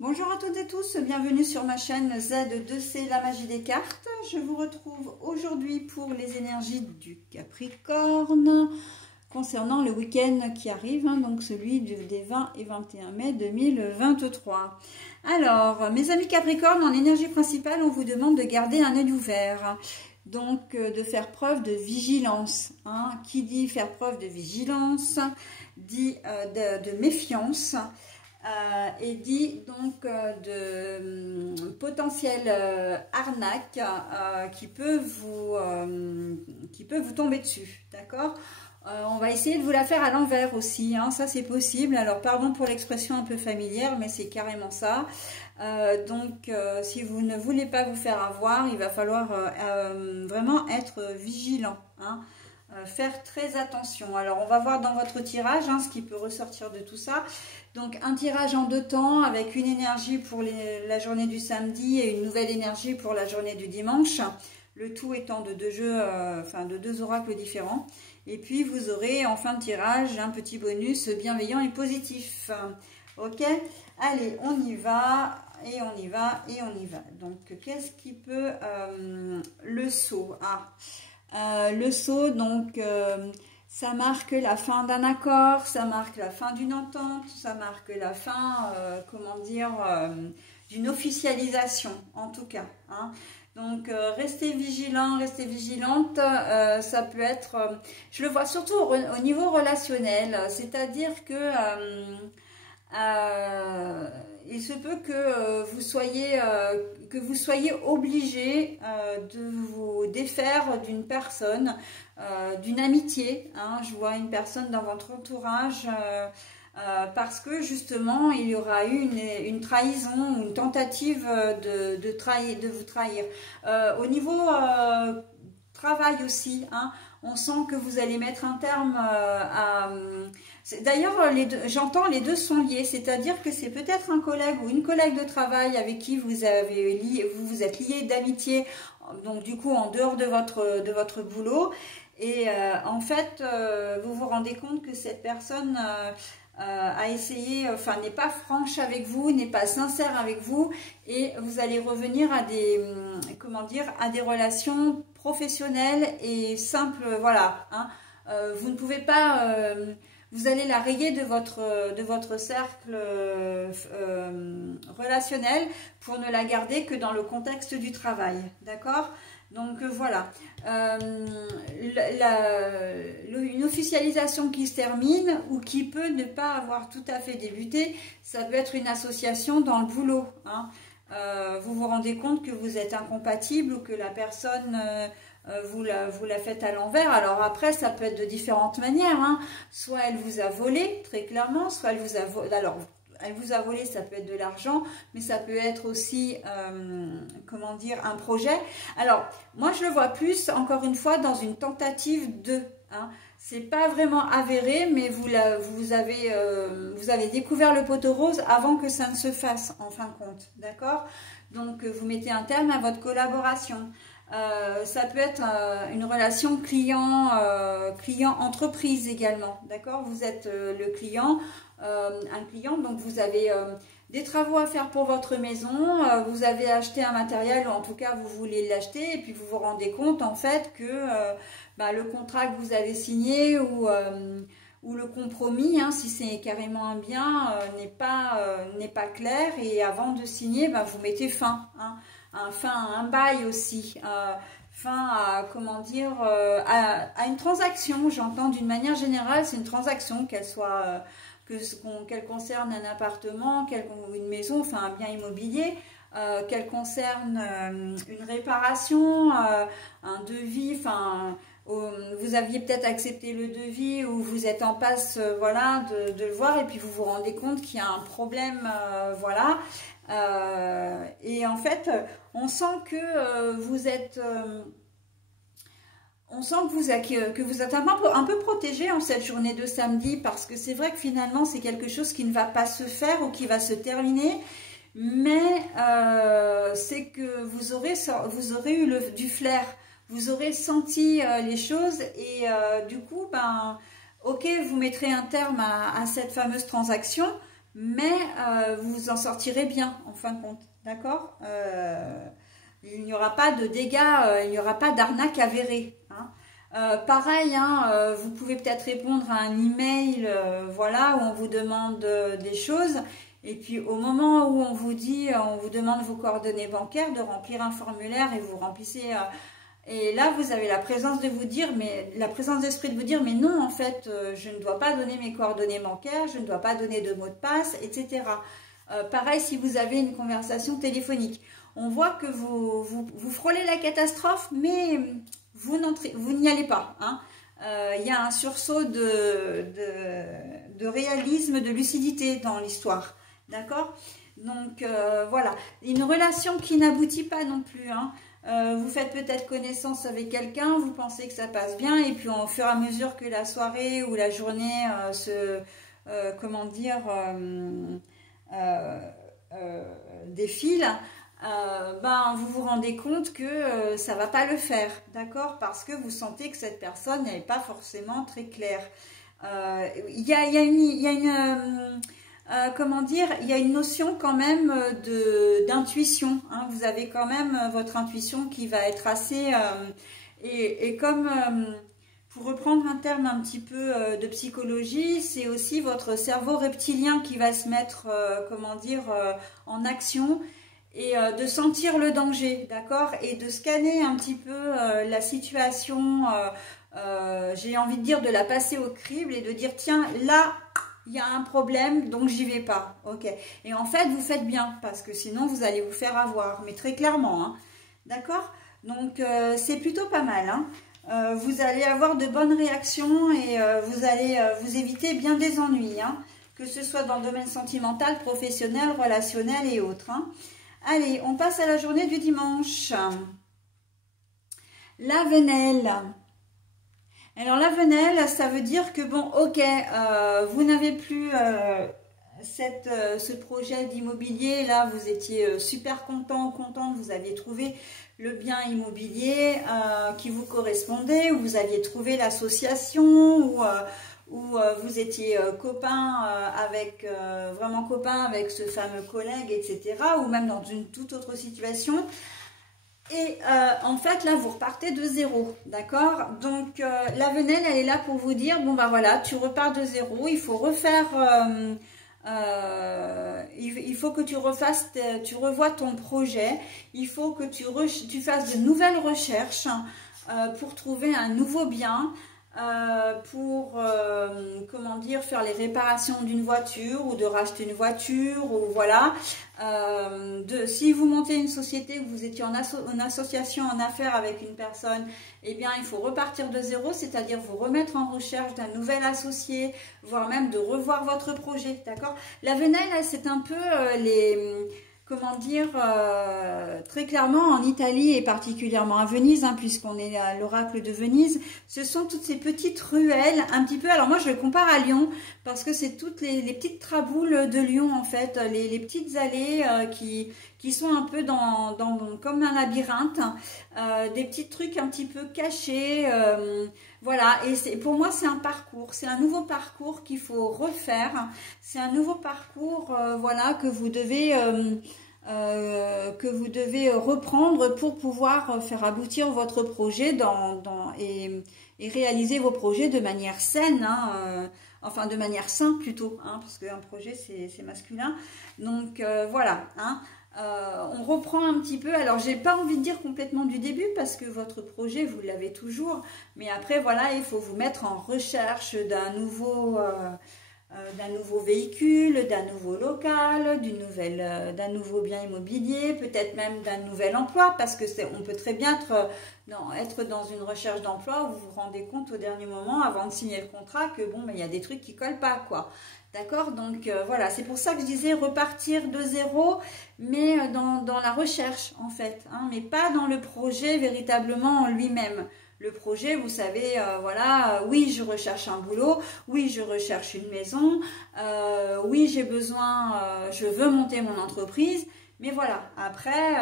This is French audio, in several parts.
Bonjour à toutes et tous, bienvenue sur ma chaîne Z2C La Magie des Cartes. Je vous retrouve aujourd'hui pour les énergies du Capricorne concernant le week-end qui arrive, donc celui des 20 et 21 mai 2023. Alors, mes amis Capricorne, en énergie principale, on vous demande de garder un œil ouvert. Donc, de faire preuve de vigilance. Qui dit faire preuve de vigilance, dit de méfiance. Et dit donc de potentielle arnaque qui peut vous tomber dessus, d'accord. On va essayer de vous la faire à l'envers aussi, ça c'est possible. Alors pardon pour l'expression un peu familière, mais c'est carrément ça. Donc si vous ne voulez pas vous faire avoir, il va falloir vraiment être vigilant, faire très attention. Alors on va voir dans votre tirage ce qui peut ressortir de tout ça. Donc un tirage en deux temps avec une énergie pour la journée du samedi et une nouvelle énergie pour la journée du dimanche. Le tout étant de deux jeux, de deux oracles différents. Et puis vous aurez en fin de tirage un petit bonus bienveillant et positif. Ok, allez, on y va et on y va et on y va. Donc qu'est-ce qui peut le sceau? Le sceau, donc ça marque la fin d'un accord, ça marque la fin d'une entente, ça marque la fin, d'une officialisation en tout cas. Donc restez vigilants, restez vigilantes, ça peut être, je le vois surtout au niveau relationnel, c'est-à-dire que il se peut que vous soyez obligé de vous défaire d'une personne, d'une amitié. Je vois une personne dans votre entourage parce que justement il y aura eu une trahison ou une tentative de vous trahir. Au niveau travail aussi, on sent que vous allez mettre un terme à... D'ailleurs, j'entends les deux sont liés, c'est-à-dire que c'est peut-être un collègue ou une collègue de travail avec qui vous vous êtes lié d'amitié, donc du coup en dehors de votre boulot, et en fait, vous vous rendez compte que cette personne a essayé, n'est pas franche avec vous, n'est pas sincère avec vous, et vous allez revenir à des, à des relations professionnelles et simples, voilà. Vous ne pouvez pas, vous allez la rayer de votre cercle relationnel pour ne la garder que dans le contexte du travail, d'accord? Donc voilà, une officialisation qui se termine ou qui peut ne pas avoir tout à fait débuté, ça peut être une association dans le boulot. Vous vous rendez compte que vous êtes incompatible ou que la personne, vous la faites à l'envers. Alors après, ça peut être de différentes manières. Soit elle vous a volé, très clairement, soit elle vous a volé. Alors, elle vous a volé, ça peut être de l'argent, mais ça peut être aussi, un projet. Alors, moi, je le vois plus, encore une fois, dans une tentative de... C'est pas vraiment avéré, mais vous avez découvert le poteau rose avant que ça ne se fasse, en fin de compte, d'accord? Donc, vous mettez un terme à votre collaboration. Ça peut être une relation client-entreprise également, d'accord? Vous êtes le client, un client, donc vous avez des travaux à faire pour votre maison, vous avez acheté un matériel, ou en tout cas vous voulez l'acheter, et puis vous vous rendez compte en fait que le contrat que vous avez signé ou le compromis, si c'est carrément un bien, n'est pas clair, et avant de signer, vous mettez fin, un bail aussi, fin à, à une transaction. J'entends d'une manière générale, c'est une transaction, qu'elle soit, qu'elle concerne un appartement, une maison, un bien immobilier, qu'elle concerne une réparation, un devis, vous aviez peut-être accepté le devis ou vous êtes en passe de le voir, et puis vous vous rendez compte qu'il y a un problème, et en fait on sent que vous êtes un peu protégé en cette journée de samedi, parce que c'est vrai que finalement c'est quelque chose qui ne va pas se faire ou qui va se terminer, mais c'est que vous aurez eu du flair, vous aurez senti les choses, et du coup, ok, vous mettrez un terme à cette fameuse transaction, mais vous vous en sortirez bien en fin de compte, d'accord? Il n'y aura pas de dégâts, il n'y aura pas d'arnaque avérée, hein. Pareil, hein, vous pouvez peut-être répondre à un email, voilà, où on vous demande des choses, et puis au moment où on vous dit, on vous demande vos coordonnées bancaires, de remplir un formulaire et vous remplissez, et là vous avez la présence de vous dire, mais la présence d'esprit de vous dire, mais non, en fait, je ne dois pas donner mes coordonnées bancaires, je ne dois pas donner de mot de passe, etc. Pareil si vous avez une conversation téléphonique. On voit que vous frôlez la catastrophe, mais vous n'y allez pas, hein. Il y a un sursaut de réalisme, de lucidité dans l'histoire, d'accord? Donc voilà, une relation qui n'aboutit pas non plus, hein. Vous faites peut-être connaissance avec quelqu'un, vous pensez que ça passe bien, et puis au fur et à mesure que la soirée ou la journée comment dire, défile, ben, vous vous rendez compte que ça va pas le faire, d'accord? Parce que vous sentez que cette personne n'est pas forcément très claire. Il y a une comment dire, il y a une notion quand même d'intuition, hein. Vous avez quand même votre intuition qui va être assez et comme pour reprendre un terme un petit peu de psychologie, c'est aussi votre cerveau reptilien qui va se mettre comment dire en action, et de sentir le danger, d'accord, et de scanner un petit peu la situation, j'ai envie de dire de la passer au crible et de dire tiens, là il y a un problème, donc j'y vais pas, ok. Et en fait vous faites bien, parce que sinon vous allez vous faire avoir, mais très clairement, hein, d'accord. Donc c'est plutôt pas mal, hein. Vous allez avoir de bonnes réactions et vous allez vous éviter bien des ennuis, hein, que ce soit dans le domaine sentimental, professionnel, relationnel et autres, hein. Allez, on passe à la journée du dimanche. La Venelle. Alors la Venelle, ça veut dire que bon, ok, vous n'avez plus ce projet d'immobilier. Là, vous étiez super content, vous aviez trouvé le bien immobilier qui vous correspondait, ou vous aviez trouvé l'association, ou vous étiez vraiment copain avec ce fameux collègue, etc. Ou même dans une toute autre situation. Et en fait, là, vous repartez de zéro, d'accord? Donc, la Venelle, elle est là pour vous dire, bon, ben voilà, tu repars de zéro, il faut refaire, il faut que tu refasses, tu revoies ton projet, il faut que tu fasses de nouvelles recherches pour trouver un nouveau bien, pour comment dire, faire les réparations d'une voiture ou de racheter une voiture, ou voilà, si vous montez une société, que vous étiez en association, en affaires avec une personne, eh bien il faut repartir de zéro, c'est-à-dire vous remettre en recherche d'un nouvel associé, voire même de revoir votre projet, d'accord? La Venelle, c'est un peu comment dire, très clairement en Italie et particulièrement à Venise, hein, puisqu'on est à l'oracle de Venise, ce sont toutes ces petites ruelles, un petit peu, alors moi je le compare à Lyon, parce que c'est toutes les petites traboules de Lyon en fait, les petites allées qui sont un peu comme un labyrinthe, des petits trucs un petit peu cachés, voilà, et pour moi c'est un parcours, c'est un nouveau parcours qu'il faut refaire, c'est un nouveau parcours, voilà, que vous devez reprendre pour pouvoir faire aboutir votre projet et réaliser vos projets de manière saine, hein, enfin de manière saine plutôt, hein, parce qu'un projet c'est masculin, donc voilà, hein. On reprend un petit peu, alors j'ai pas envie de dire complètement du début parce que votre projet vous l'avez toujours, mais après voilà, il faut vous mettre en recherche d'un nouveau véhicule, d'un nouveau local, d'un nouveau bien immobilier, peut-être même d'un nouvel emploi, parce que on peut très bien être dans une recherche d'emploi où vous vous rendez compte au dernier moment, avant de signer le contrat, que bon, il y a des trucs qui collent pas, quoi. D'accord? Donc voilà, c'est pour ça que je disais repartir de zéro, mais dans la recherche en fait, hein, mais pas dans le projet véritablement en lui-même. Le projet, vous savez, voilà, oui, je recherche un boulot, oui, je recherche une maison, oui, j'ai besoin, je veux monter mon entreprise, Mais voilà, après,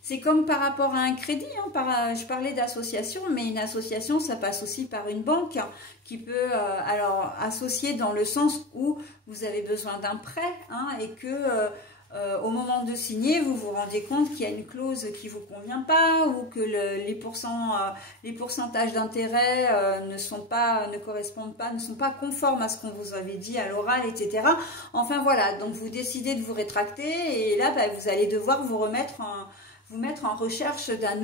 c'est comme par rapport à un crédit. Hein, je parlais d'association, mais une association, ça passe aussi par une banque hein, qui peut alors associer dans le sens où vous avez besoin d'un prêt hein, et que au moment de signer, vous vous rendez compte qu'il y a une clause qui ne vous convient pas ou que les pourcentages d'intérêt ne correspondent pas, ne sont pas conformes à ce qu'on vous avait dit à l'oral, etc. Enfin voilà, donc vous décidez de vous rétracter et là, bah, vous allez devoir vous mettre en recherche d'un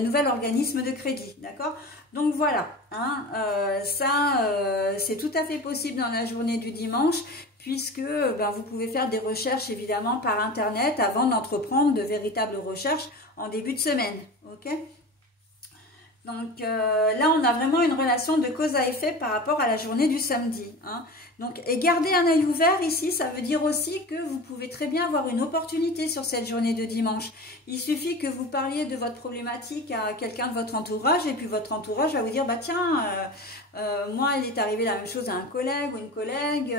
nouvel organisme de crédit, d'accord? Donc voilà, hein, c'est tout à fait possible dans la journée du dimanche, puisque ben, vous pouvez faire des recherches évidemment par internet avant d'entreprendre de véritables recherches en début de semaine, ok? Donc là, on a vraiment une relation de cause à effet par rapport à la journée du samedi. Hein. Donc, et garder un œil ouvert ici, ça veut dire aussi que vous pouvez très bien avoir une opportunité sur cette journée de dimanche. Il suffit que vous parliez de votre problématique à quelqu'un de votre entourage et puis votre entourage va vous dire, bah tiens, moi, il est arrivé la même chose à un collègue ou une collègue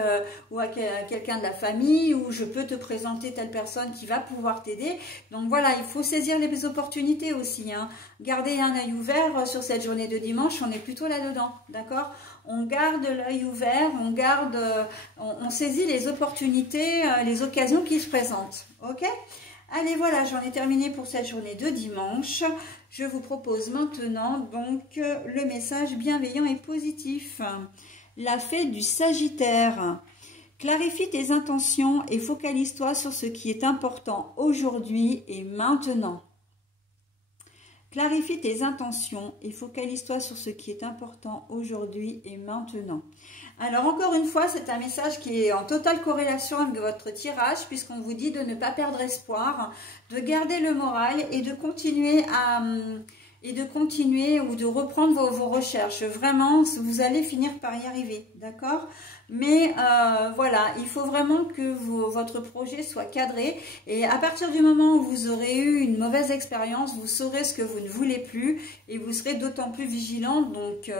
ou à quelqu'un de la famille ou je peux te présenter telle personne qui va pouvoir t'aider. Donc voilà, il faut saisir les opportunités aussi. Hein. Garder un œil ouvert sur cette journée de dimanche, on est plutôt là-dedans, d'accord? On garde l'œil ouvert, on saisit les opportunités, les occasions qui se présentent, ok? Allez, voilà, j'en ai terminé pour cette journée de dimanche. Je vous propose maintenant donc le message bienveillant et positif. La fée du Sagittaire. Clarifie tes intentions et focalise-toi sur ce qui est important aujourd'hui et maintenant. Clarifie tes intentions et focalise-toi sur ce qui est important aujourd'hui et maintenant. Alors encore une fois, c'est un message qui est en totale corrélation avec votre tirage puisqu'on vous dit de ne pas perdre espoir, de garder le moral et de continuer ou de reprendre vos recherches. Vraiment, vous allez finir par y arriver, d'accord? Mais voilà, il faut vraiment que votre projet soit cadré et à partir du moment où vous aurez eu une mauvaise expérience, vous saurez ce que vous ne voulez plus et vous serez d'autant plus vigilant. Donc,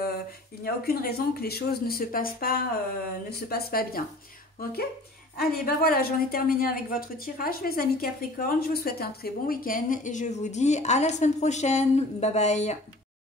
il n'y a aucune raison que les choses ne se passent pas bien. Ok? Allez, ben voilà, j'en ai terminé avec votre tirage, mes amis Capricorne. Je vous souhaite un très bon week-end et je vous dis à la semaine prochaine. Bye bye.